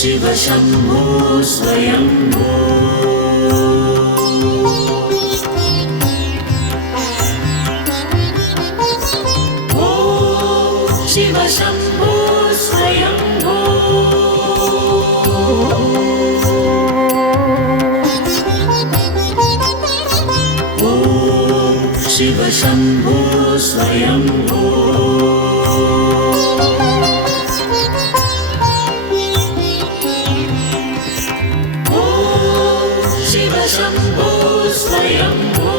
Shiv Shambho स्वयम्भो Shiv Shambho स्वयम्भो Shiv Shambho स्वयम्भो Shiv Shambho स्वयम्भो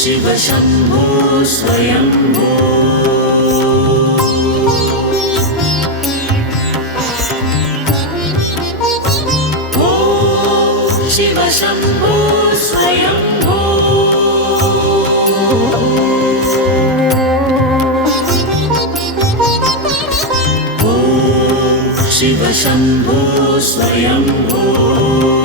Shiv Shambho स्वयम्भो Shiv Shambho स्वयम्भो Shiv Shambho स्वयम्भो